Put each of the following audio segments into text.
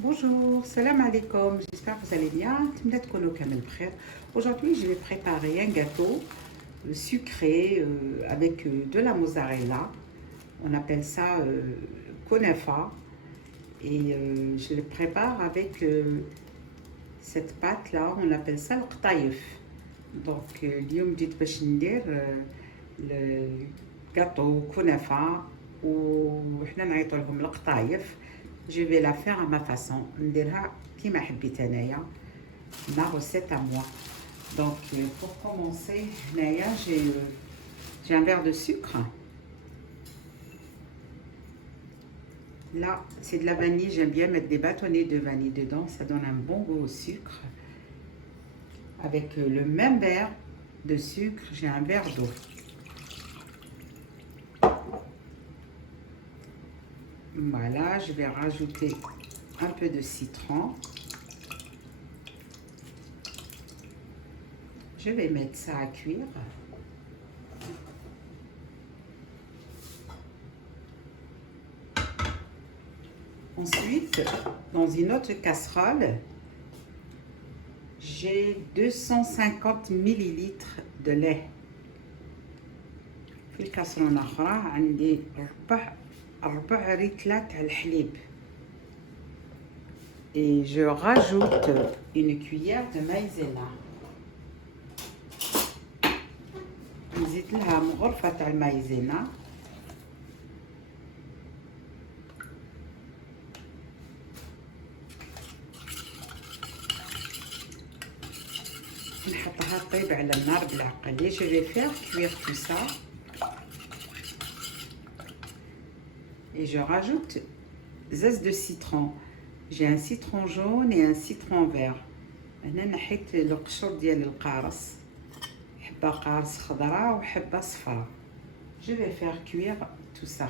Bonjour, salam alaikum, j'espère que vous allez bien. Aujourd'hui, je vais préparer un gâteau sucré avec de la mozzarella. On appelle ça kunafa. Et je le prépare avec cette pâte-là, on appelle ça le qtaïf. Donc, اليوم جيت باش ندير الجاتو كنافة وحنا نعيطو لهم القطايف. Je vais la faire à ma façon. نديرها كيما حبيت انايا. Ma recette à moi. Donc, pour commencer, هنايا j'ai un verre de sucre. Là, c'est de la vanille. J'aime bien mettre des bâtonnets de vanille dedans. Ça donne un bon goût au sucre. Avec le même verre de sucre, j'ai un verre d'eau. Voilà, je vais rajouter un peu de citron. Je vais mettre ça à cuire. Ensuite, dans une autre casserole, j'ai 250 millilitres de lait. في الكاسرونه الاخرى عندي ربع ريتلة تاع الحليب. Et je rajoute une cuillère de maïzena. نزيد لها مغرفة تاع المايزينا. نحطها طيب على النار بالعقل. Je vais faire cuire tout ça. Et je rajoute zeste de citron. J'ai un citron jaune et un citron vert. هنا نحيت القشور ديال القارص. حبة قارص خضراء وحبة صفراء. Je vais faire cuire tout ça.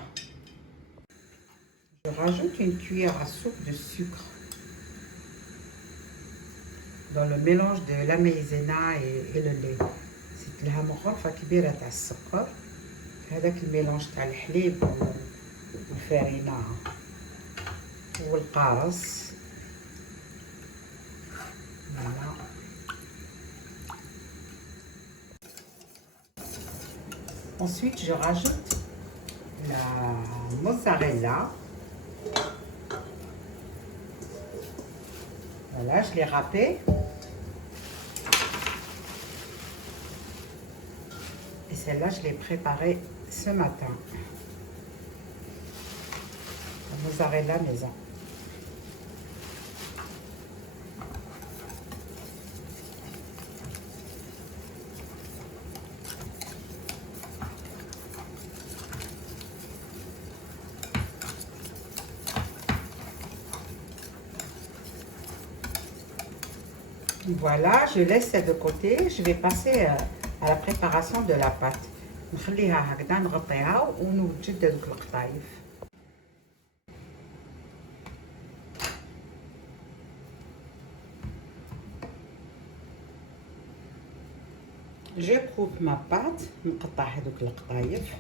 Je rajoute une cuillère à soupe de sucre dans le mélange de la maïzena et le lait. زدت لها مغرفة كبيرة تاع السكر. هذاك الميلانج تاع الحليب والفارينة والقارص. Voilà. Ensuite, je rajoute la mozzarella. Voilà, je l'ai râpée. Et celle-là, je l'ai préparée ce matin. La mozzarella maison. Voilà, je laisse ça de côté. Je vais passer à la préparation de la pâte. نخليها هكذا نغطيها ونوجد هذوك القطايف. Je coupe ma pâte. نقطع هذوك القطايف.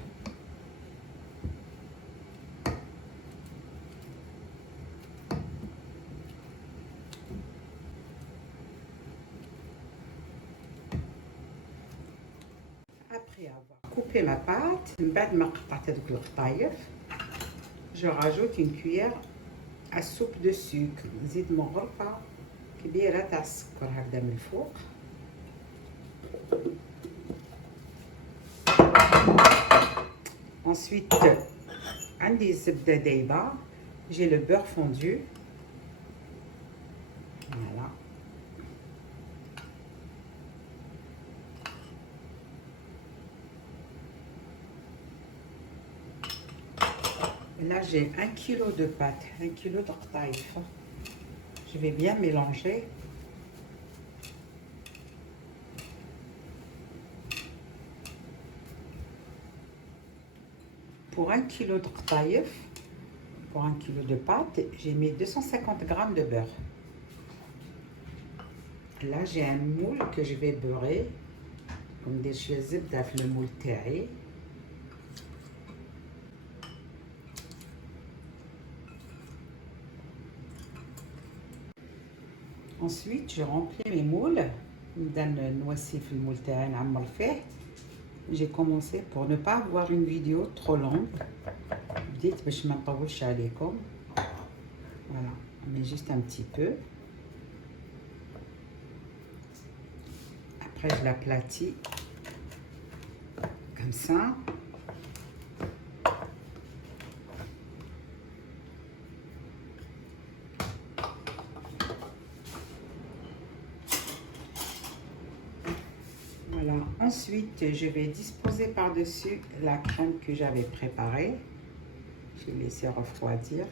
Après avoir coupé ma pâte, بعد ما قطعت هذوك القطايف, je rajoute une cuillère à soupe de sucre. نزيد مغرفة كبيرة تاع السكر هكذا من الفوق. Ensuite, عندي الزبدة دايبة. J'ai le beurre fondu. Voilà. Là, j'ai 1 kg de pâte, 1 kg de qtaïf. Je vais bien mélanger. Pour 1 kg de qtaïf, pour 1 kg de pâte, j'ai mis 250 g de beurre. Là, j'ai un moule que je vais beurrer. ندير شويه زبده في المول تاعي. Ensuite, je remplis mes moules. J'ai commencé pour ne pas avoir une vidéo trop longue. Voilà, on met juste un petit peu. Après, je l'aplatis comme ça. Voilà, ensuite je vais disposer par-dessus la crème que j'avais préparée. Je vais laisser refroidir.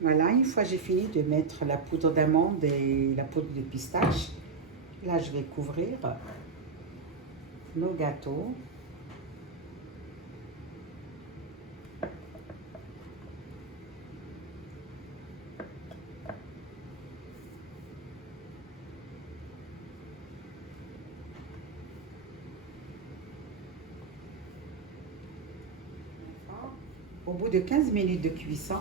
Voilà, une fois j'ai fini de mettre la poudre d'amande et la poudre de pistache, là je vais couvrir nos gâteaux. Au bout de 15 minutes de cuisson,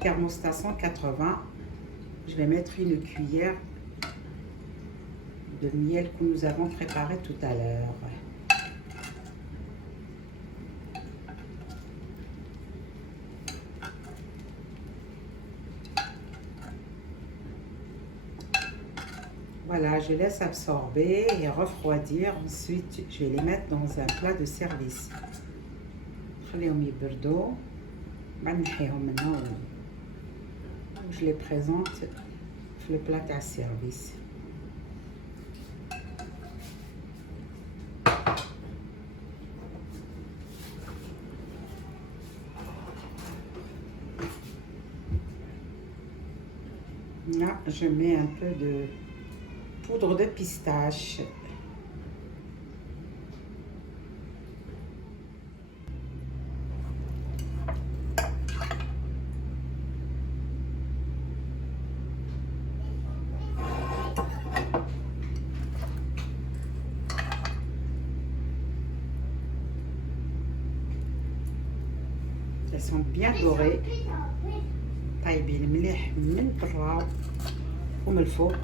thermostat 180, je vais mettre une cuillère de miel que nous avons préparé tout à l'heure. Voilà, je laisse absorber et refroidir. Ensuite, je vais les mettre dans un plat de service. Je les présente sur le plat à service. Là, je mets un peu de poudre de pistache. Elles sont bien dorées. طيبين مليح من برا ومن الفوق.